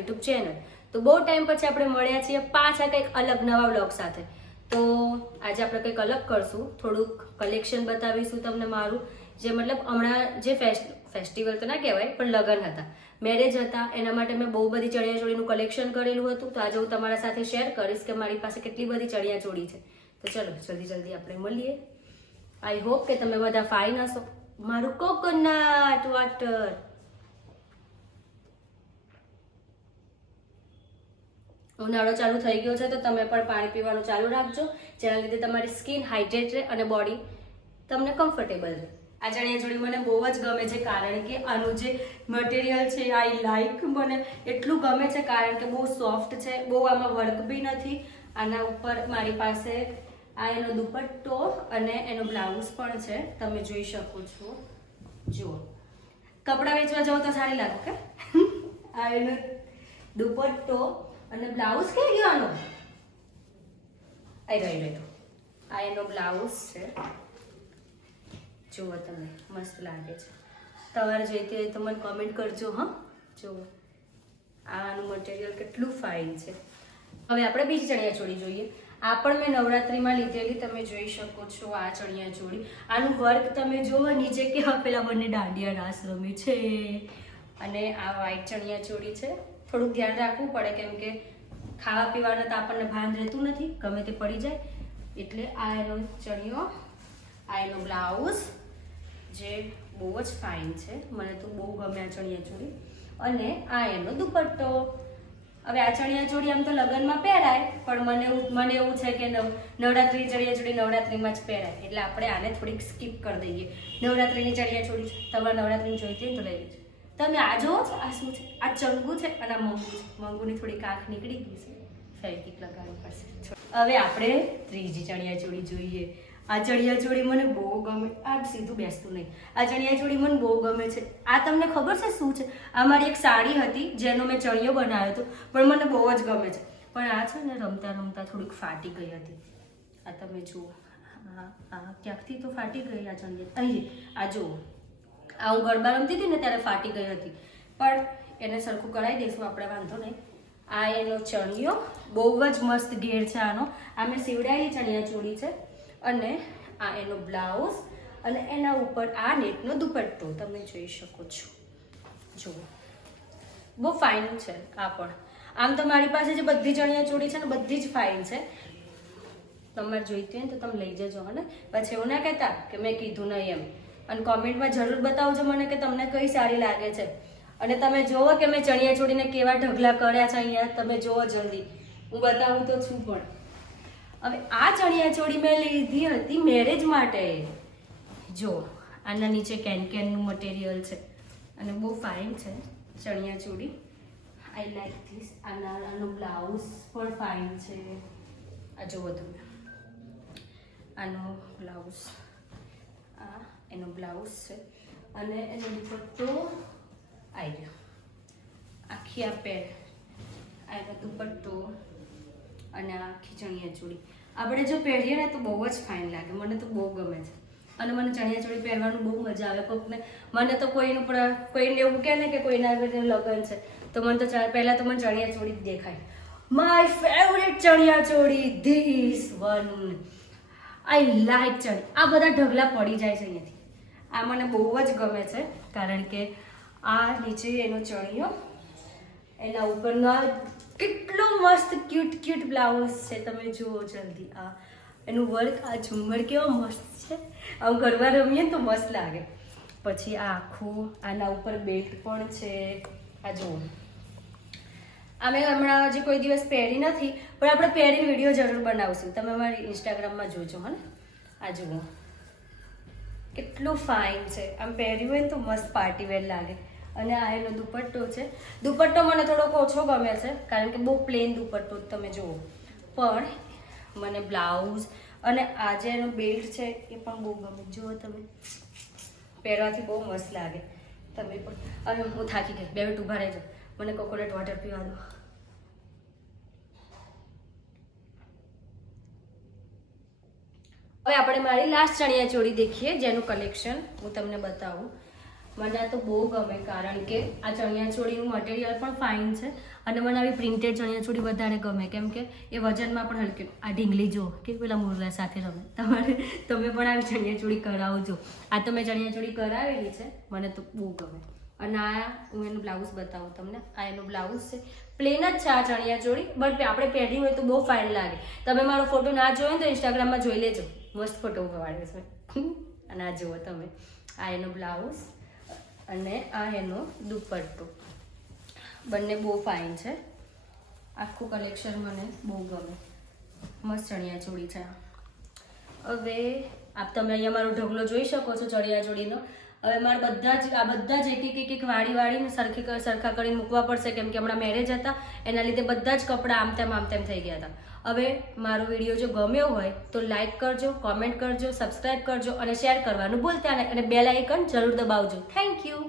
YouTube channel. તો બહુ time પછી આપણે મળ્યા છીએ પાછા કંઈક અલગ નવા વ્લોગ સાથે. તો આજે આપણે કંઈક અલગ કરશું, થોડુંક કલેક્શન બતાવીશું તમને મારું, જે મતલબ હમણાં જે ફેસ્ટિવલ તો ના કહેવાય પણ લગ્ન હતા, મેરેજ હતા, એના માટે મેં બહુ બધી ચણિયાચોળીનું કલેક્શન કરેલું હતું. તો આજે હું તમારા સાથે શેર કરીશ કે મારી પાસે કેટલી બધી ચણિયાચોળી છે. તો ચલો જલ્દી આપણે મળીએ. આઈ હોપ કે તમે બધા ફાઇન હશો. મારું કોકોનટ વોટર. ઉનાળો ચાલુ થઈ ગયો છે તો તમે પણ પાણી પીવાનું ચાલુ રાખજો, જેના લીધે તમારી સ્કિન હાઇડ્રેટ રહે અને બોડી તમને કમ્ફર્ટેબલ રહે. આ ચણિયાચોળી મને બહુ જ ગમે છે કારણ કે આનું જે મટીરિયલ છે આઈ લાઈક, મને એટલું ગમે છે કારણ કે બહુ સોફ્ટ છે, બહુ આમાં વર્ક બી નથી. આના ઉપર મારી પાસે આ એનો દુપટ્ટો અને એનો બ્લાઉઝ પણ છે, તમે જોઈ શકો છો. જુઓ, કપડાં વેચવા જાઓ તો સારી લાગે કે આ એનો દુપટ્ટો અને બ્લાઉઝ કે ગયો આનો આઈ રહ્યો. આ એનો બ્લાઉઝ છે, જુઓ તમે, મસ્ત લાગે છે. તમારે જોઈતી હોય તો મને કોમેન્ટ કરજો. હા, જુઓ આનું મટીરિયલ કેટલું ફાઇન છે. હવે આપણે બીજી ચણિયાચોળી જોઈએ. આ પણ મેં નવરાત્રિમાં લીધેલી, તમે જોઈ શકો છો. આ ચણિયાચોળી, આનું વર્ક તમે જુઓ નીચે કે પેલા બંને દાંડિયા રાસ રમે છે. અને આ વ્હાઈટ ચણિયાચોળી છે. થોડુંક ધ્યાન રાખવું પડે કેમ કે ખાવા પીવાના તો આપણને ભાન રહેતું નથી, ગમે તે પડી જાય. એટલે આ એનો ચણિયો, આ એનો બ્લાઉઝ જે બહુ જ ફાઇન છે, મને તો બહુ ગમે આ ચણિયાચોળી. અને આ એનો દુપટ્ટો. હવે આ ચણિયાચોળી આમ તો લગ્નમાં પહેરાય પણ મને એવું છે કે નવરાત્રી ચણિયાચોળી નવરાત્રીમાં જ પહેરાય, એટલે આપણે આને થોડીક સ્કીપ કરી દઈએ. નવરાત્રીની ચણિયાચોળી છે, તમારે નવરાત્રીની જોઈતી હોય તો લઈ લેજો. તમે આ જુઓ છો, આ શું છે? આ ચંગુ છે અને આ મંગુ છે. મંગુની થોડીક આંખ નીકળી ગઈ છે, ફેવિક્વિક લગાવવી પડશે. હવે આપણે ત્રીજી ચણિયાચોળી જોઈએ. આ ચણિયાચોળી મને બહુ ગમે. આ સીધું બેસતું નહીં. આ ચણિયાચોળી મને બહુ ગમે છે. આ તમને ખબર છે શું છે? આ મારી એક સાડી હતી જેનો મેં ચણિયો બનાવ્યો હતો, પણ મને બહુ જ ગમે છે. પણ આ છે ને રમતા રમતા થોડીક ફાટી ગઈ હતી. આ તમે જુઓ, આ ક્યાંકથી તો ફાટી ગઈ આ ચણિયા. અહીં આ જુઓ, આ હું ગરબા રમતી હતી ને ત્યારે ફાટી ગઈ હતી, પણ એને સરખું કરાવી દઈશું આપણે, વાંધો નહીં. આ એનો ચણિયો બહુ જ મસ્ત ઘેર છે આનો. આ મેં સીવડાયેલી ચણિયાચોળી છે. અને આ એનો બ્લાઉઝ અને એના ઉપર આ નેટનો દુપટ્ટો તમે જોઈ શકો છો. જુઓ, બહુ ફાઇન છે આ પણ. આમ તો મારી પાસે જે બધી ચણિયાચોળી છે ને બધી જ ફાઇન છે. તમારે જોઈતી હોય તો તમે લઈ જજો. અને પછી એવું ના કહેતા કે મેં કીધું નહીં એમ. અને કોમેન્ટમાં જરૂર બતાવજો મને કે તમને કઈ સારી લાગે છે. અને તમે જુઓ કે મેં ચણિયાચોળીને કેવા ઢગલા કર્યા છે અહીંયા, તમે જુઓ જલ્દી, હું બતાવું તો છું. પણ હવે આ ચણિયાચોળી મેં લીધી હતી મેરેજ માટે. જો આના નીચે કેનકેનનું મટીરિયલ છે અને બહુ ફાઇન છે ચણિયાચોળી. I like this. આનો બ્લાઉઝ પણ ફાઇન છે. આ જુઓ તમે, આનો બ્લાઉઝ, આ એનો બ્લાઉઝ છે અને એનો દુપટ્ટો આવી ગયો. આખી આ પેર, આ એનો દુપટ્ટો અને આખી ચણિયાચોળી આપણે જો પહેરીએ ને તો બહુ જ ફાઇન લાગે. મને તો બહુ ગમે છે અને મને ચણિયાચોળી પહેરવાનું બહુ મજા આવે. કોઈકને, મને તો કોઈને એવું કહે ને કે કોઈના આગળ લગ્ન છે તો મને તો પહેલાં તો મને ચણિયાચોળી જ દેખાય. માય ફેવરેટ ચણિયાચોળી, ધીસ વન. આઈ લાઈક ચણી. આ બધા ઢગલા પડી જાય છે અહીંયાથી. આ મને બહુ જ ગમે છે કારણ કે આ નીચે એનો ચણિયો, એના ઉપરનો કેટલો મસ્ત ક્યુટ બ્લાઉઝ છે. તમે જુઓ જલ્દી, આ એનું વર્ક, આ ઝુમ્મર કેવો મસ્ત છે. આમ ગરબા રમીએ ને તો મસ્ત લાગે. પછી આ આખું, આના ઉપર બેલ્ટ પણ છે. આ જુઓ, આ મેં હમણાં હજી કોઈ દિવસ પહેરી નથી પણ આપણે પહેરીને વિડીયો જરૂર બનાવશું. તમે મારી ઇન્સ્ટાગ્રામમાં જોજો. મને આ જુઓ કેટલું ફાઇન છે. આમ પહેર્યું હોય ને તો મસ્ત પાર્ટી વેર લાગે. અને આ એનો દુપટ્ટો છે. દુપટ્ટો મને થોડોક ઓછો ગમે છે કારણ કે બહુ પ્લેન દુપટ્ટો તમે જુઓ. પણ મને બ્લાઉઝ અને આ જે એનો બેલ્ટ છે એ પણ બહુ ગમે. જુઓ તમે, પહેરવાથી બહુ મસ્ત લાગે. તમે પણ. હવે હું થાકી ગઈ, 2 મિનિટ ઊભા રહેજો, મને કોકોનટ વોટર પીવા દો. હવે આપણે મારી લાસ્ટ ચણિયાચોળી દેખીએ જેનું કલેક્શન હું તમને બતાવું. મને આ તો બહુ ગમે કારણ કે આ ચણિયાચોળીનું મટીરિયલ પણ ફાઇન છે અને મને આવી પ્રિન્ટેડ ચણિયાચોળી વધારે ગમે કેમ કે એ વજનમાં પણ હલકી. આ ઢીંગલી જો કે પેલા મુરલા સાથે રમે. તમે પણ આવી ચણિયાચોળી કરાવજો. આ તો મેં ચણિયાચોળી કરાવેલી છે, મને તો બહુ ગમે. અને આ હું એનું બ્લાઉઝ બતાવું તમને. આ એનું બ્લાઉઝ છે, પ્લેન જ છે આ ચણિયાચોળી, બટ આપણે પહેરી હોય તો બહુ ફાઇન લાગે. તમે મારો ફોટો ના જોયો તો ઇન્સ્ટાગ્રામમાં જોઈ લેજો, મસ્ત ફોટો પાડ્યો છે. અને આ જુઓ તમે, આ એનો બ્લાઉઝ અને આ એનો દુપટ્ટો, બંને બહુ ફાઇન છે. આખું કલેક્શન મને બહુ ગમે, મસ્ત ચણિયાચોળી છે. હવે આપ તમે અહીંયા મારો ઢગલો જોઈ શકો છો ચણિયાચોળીનો. હવે મારે બધા જ એક વાળીને સરખા કરીને મૂકવા પડશે કેમ કે હમણાં મેરેજ હતા, એના લીધે બધા જ કપડાં આમ તેમ થઈ ગયા હતા. હવે મારો વિડીયો જો ગમ્યો હોય તો લાઈક કરજો, કોમેન્ટ કરજો, સબસ્ક્રાઈબ કરજો અને શેર કરવાનું ભૂલતા નહીં અને બેલ આઇકન જરૂર દબાવજો. Thank you.